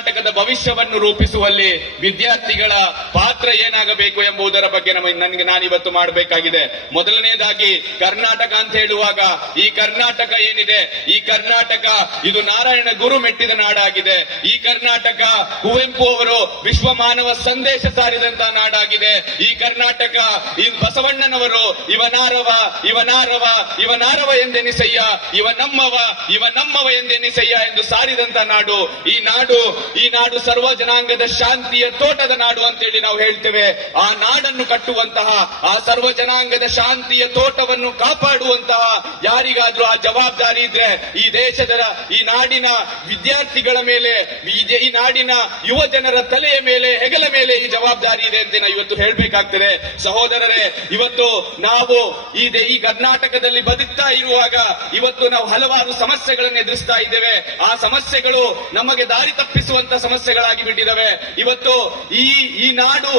ಕರ್ನಾಟಕದ ಭವಿಷ್ಯವನ್ನು ರೂಪಿಸುವಲ್ಲಿ ವಿದ್ಯಾರ್ಥಿಗಳ ಪಾತ್ರ ಏನಾಗಬೇಕು ಎಂಬುದರ ಬಗ್ಗೆ ನನಗೆ ನಾನಿವತ್ತು ಮಾಡಬೇಕಾಗಿದೆ. ಮೊದಲನೇದಾಗಿ ಕರ್ನಾಟಕ ಅಂತ ಹೇಳುವಾಗ ಈ ಕರ್ನಾಟಕ ಏನಿದೆ? ಈ ಕರ್ನಾಟಕ ಇದು ನಾರಾಯಣ ಗುರು ಮೆಟ್ಟಿದ ನಾಡಾಗಿದೆ. ಈ ಕರ್ನಾಟಕ ಕುವೆಂಪು ಅವರು ವಿಶ್ವ ಮಾನವ ಸಂದೇಶ ಸಾರಿದಂತಹ ನಾಡಾಗಿದೆ. ಈ ಕರ್ನಾಟಕ ಈ ಬಸವಣ್ಣನವರು ಇವನಾರವ ಇವನಾರವ ಇವನಾರವ ಎಂದೆನಿಸಯ್ಯ, ಇವ ನಮ್ಮವ ಇವ ನಮ್ಮವ ಎಂದೆನಿಸಯ್ಯ ಎಂದು ಸಾರಿದಂತ ನಾಡು. ಈ ನಾಡು ಈ ನಾಡು ಸರ್ವ ಜನಾಂಗದ ಶಾಂತಿಯ ತೋಟದ ನಾಡು ಅಂತೇಳಿ ನಾವು ಹೇಳ್ತೇವೆ. ಆ ನಾಡನ್ನು ಕಟ್ಟುವಂತಹ, ಆ ಸರ್ವ ಜನಾಂಗದ ಶಾಂತಿಯ ತೋಟವನ್ನು ಕಾಪಾಡುವಂತಹ ಯಾರಿಗಾದ್ರೂ ಆ ಜವಾಬ್ದಾರಿ ಇದ್ರೆ ಈ ದೇಶದ, ಈ ನಾಡಿನ ವಿದ್ಯಾರ್ಥಿಗಳ ಮೇಲೆ, ಈ ನಾಡಿನ ಯುವ ಜನರ ತಲೆಯ ಮೇಲೆ, ಹೆಗಲ ಮೇಲೆ ಈ ಜವಾಬ್ದಾರಿ ಇದೆ ಅಂತ ನಾವು ಇವತ್ತು ಹೇಳ್ಬೇಕಾಗ್ತದೆ. ಸಹೋದರರೇ, ಇವತ್ತು ನಾವು ಈ ಕರ್ನಾಟಕದಲ್ಲಿ ಬದುಕ್ತಾ ಇರುವಾಗ ಇವತ್ತು ನಾವು ಹಲವಾರು ಸಮಸ್ಯೆಗಳನ್ನು ಎದುರಿಸ್ತಾ ಇದ್ದೇವೆ. ಆ ಸಮಸ್ಯೆಗಳು ನಮಗೆ ದಾರಿ ತಪ್ಪಿಸುವಂತ ಸಮಸ್ಯೆಗಳಾಗಿ ಬಿಟ್ಟಿದ್ದಾವೆ ಇವತ್ತು ಈ ಈ ನಾಡು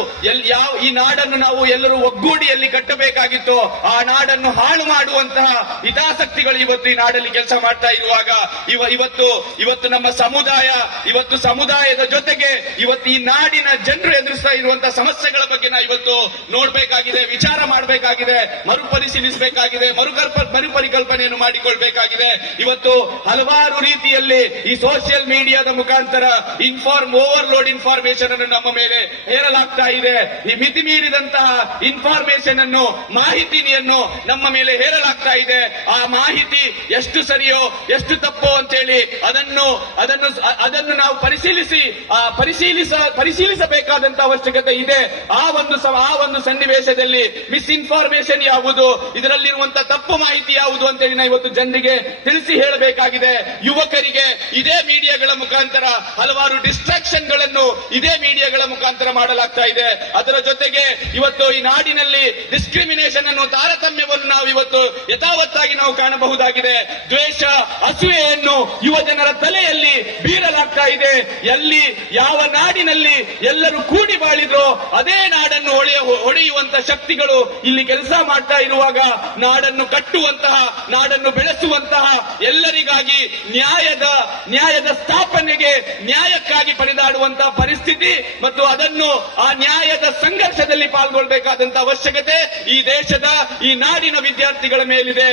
ಯಾವ, ಈ ನಾಡನ್ನು ನಾವು ಎಲ್ಲರೂ ಒಗ್ಗೂಡಿಯಲ್ಲಿ ಕಟ್ಟಬೇಕಾಗಿತ್ತು. ಆ ನಾಡನ್ನು ಹಾಳು ಮಾಡುವಂತಹ ಹಿತಾಸಕ್ತಿಗಳು ಇವತ್ತು ಈ ನಾಡಲ್ಲಿ ಕೆಲಸ ಮಾಡ್ತಾ ಇರುವಾಗ, ಇವ, ಇವತ್ತು ಇವತ್ತು ನಮ್ಮ ಸಮುದಾಯ, ಇವತ್ತು ಸಮುದಾಯದ ಜೊತೆಗೆ ಇವತ್ತು ಈ ನಾಡಿನ ಜನರು ಎದುರಿಸ್ತಾ ಇರುವಂತಹ ಸಮಸ್ಯೆಗಳ ಬಗ್ಗೆ ನಾವು ಇವತ್ತು ನೋಡ್ಬೇಕಾಗಿದೆ, ವಿಚಾರ ಮಾಡಬೇಕಾಗಿದೆ, ಮರುಪರಿಶೀಲಿಸಬೇಕಾಗಿದೆ, ಮರುಕಲ್ಪ, ಮರುಪರಿಕಲ್ಪನೆಯನ್ನು ಮಾಡಿಕೊಳ್ಬೇಕಾಗಿದೆ. ಇವತ್ತು ಹಲವಾರು ರೀತಿಯಲ್ಲಿ ಈ ಸೋಷಿಯಲ್ ಮೀಡಿಯಾದ ಮುಖಾಂತರ ಇನ್ಫಾರ್ಮ್ ಓವರ್ಲೋಡ್ ಇನ್ಫಾರ್ಮೇಶನ್ ಅನ್ನು ನಮ್ಮ ಮೇಲೆ ಹೇರಲಾಗ್ತಾ ಇದೆ. ಈ ಮಿತಿ ಮೀರಿದಂತಹ ಇನ್ಫಾರ್ಮೇಶನ್ ಅನ್ನು ಮಾಹಿತಿಯನ್ನು ನಮ್ಮ ಮೇಲೆ ಹೇರಲಾಗ್ತಾ ಇದೆ. ಆ ಮಾಹಿತಿ ಎಷ್ಟು ಸರಿಯೋ, ಎಷ್ಟು ತಪ್ಪೋ ಅಂತೇಳಿ ಅದನ್ನು ಅದನ್ನು ಅದನ್ನು ನಾವು ಪರಿಶೀಲಿಸಿ, ಆ ಪರಿಶೀಲಿಸ, ಪರಿಶೀಲಿಸಬೇಕಾದಂತ ಅವಶ್ಯಕತೆ ಇದೆ. ಆ ಒಂದು ಆ ಒಂದು ಸನ್ನಿವೇಶದಲ್ಲಿ ಮಿಸ್ಇನ್ಫಾರ್ಮೇಶನ್ ಯಾವುದು ಇದರಲ್ಲಿರುವಂತಹ ತಪ್ಪು ಮಾಹಿತಿ ಯಾವುದು ಅಂತೇಳಿ ನಾವು ಇವತ್ತು ಜನರಿಗೆ ತಿಳಿಸಿ ಹೇಳಬೇಕಾಗಿದೆ. ಯುವಕರಿಗೆ ಇದೇ ಮೀಡಿಯಾಗಳ ಮುಖಾಂತರ ಹಲವಾರು ಡಿಸ್ಟ್ರಾಕ್ಷನ್ಗಳನ್ನು ಇದೇ ಮೀಡಿಯಾಗಳ ಮುಖಾಂತರ ಮಾಡಲಾಗ್ತಾ ಇದೆ. ಅದರ ಜೊತೆಗೆ ಇವತ್ತು ಈ ನಾಡಿನಲ್ಲಿ ಡಿಸ್ಕ್ರಿಮಿನೇಷನ್ ಅನ್ನು ತಾರತಮ್ಯವನ್ನು ನಾವು ಇವತ್ತು ಯಥಾವತ್ತಾಗಿ ನಾವು ಕಾಣಬಹುದಾಗಿದೆ. ದ್ವೇಷ, ಅಸೂಯೆಯನ್ನು ಯುವ ಜನರ ತಲೆಯಲ್ಲಿ ಬೀರಲಾಗ್ತಾ ಇದೆ. ಎಲ್ಲಿ, ಯಾವ ನಾಡಿನಲ್ಲಿ ಎಲ್ಲರೂ ಕೂಡಿ ಬಾಳಿದ್ರೋ ಅದೇ ನಾಡನ್ನು ಹೊಳೆಯ, ಹೊಡೆಯುವಂತ ಶಕ್ತಿಗಳು ಇಲ್ಲಿ ಕೆಲಸ ಮಾಡ್ತಾ ಇರುವಾಗ ನಾಡನ್ನು ಕಟ್ಟುವಂತಹ, ನಾಡನ್ನು ಬೆಳೆಸುವಂತಹ ಎಲ್ಲರಿಗಾಗಿ ನ್ಯಾಯದ ನ್ಯಾಯದ ಸ್ಥಾಪನೆಗೆ ನ್ಯಾಯಕ್ಕಾಗಿ ಪರಿದಾಡುವಂತಹ ಪರಿಸ್ಥಿತಿ ಮತ್ತು ಅದನ್ನು ಆ ನ್ಯಾಯದ ಸಂಘರ್ಷದಲ್ಲಿ ಪಾಲ್ಗೊಳ್ಳಬೇಕಾದಂತಹ ಅವಶ್ಯಕತೆ ಈ ದೇಶದ, ಈ ನಾಡಿನ ವಿದ್ಯಾರ್ಥಿಗಳ ಮೇಲಿದೆ.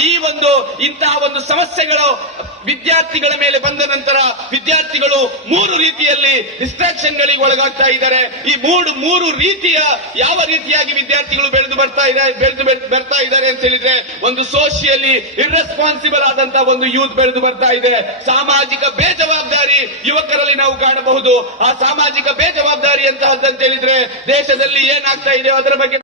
ಈ ಒಂದು, ಇಂತಹ ಒಂದು ಸಮಸ್ಯೆಗಳು ವಿದ್ಯಾರ್ಥಿಗಳ ಮೇಲೆ ಬಂದ ನಂತರ ವಿದ್ಯಾರ್ಥಿಗಳು ಮೂರು ರೀತಿಯಲ್ಲಿ ಡಿಸ್ಟ್ರಾಕ್ಷನ್ ಗಳಿಗೆ ಒಳಗಾಗ್ತಾ ಇದ್ದಾರೆ. ಈ ಮೂರು ಮೂರು ರೀತಿಯ ಯಾವ ರೀತಿಯಾಗಿ ವಿದ್ಯಾರ್ಥಿಗಳು ಬೆಳೆದು ಬರ್ತಾ ಇದ್ದಾರೆ ಬೆಳೆದು ಬೆಳ್- ಬರ್ತಾ ಇದ್ದಾರೆ ಅಂತ ಹೇಳಿದ್ರೆ ಒಂದು ಸೋಷಿಯಲಿ ಇರ್ರೆಸ್ಪಾನ್ಸಿಬಲ್ ಆದಂತಹ ಒಂದು ಯೂತ್ ಬೆಳೆದು ಬರ್ತಾ ಇದೆ. ಸಾಮಾಜಿಕ ಬೇಜವಾಬ್ದಾರಿ ಯುವಕರಲ್ಲಿ ನಾವು ಕಾಣಬಹುದು. ಆ ಸಾಮಾಜಿಕ ಬೇಜವಾಬ್ದಾರಿ ಅಂತ ಅಂತ ಹೇಳಿದ್ರೆ ದೇಶದಲ್ಲಿ ಏನಾಗ್ತಾ ಇದೆಯೋ ಅದರ ಬಗ್ಗೆ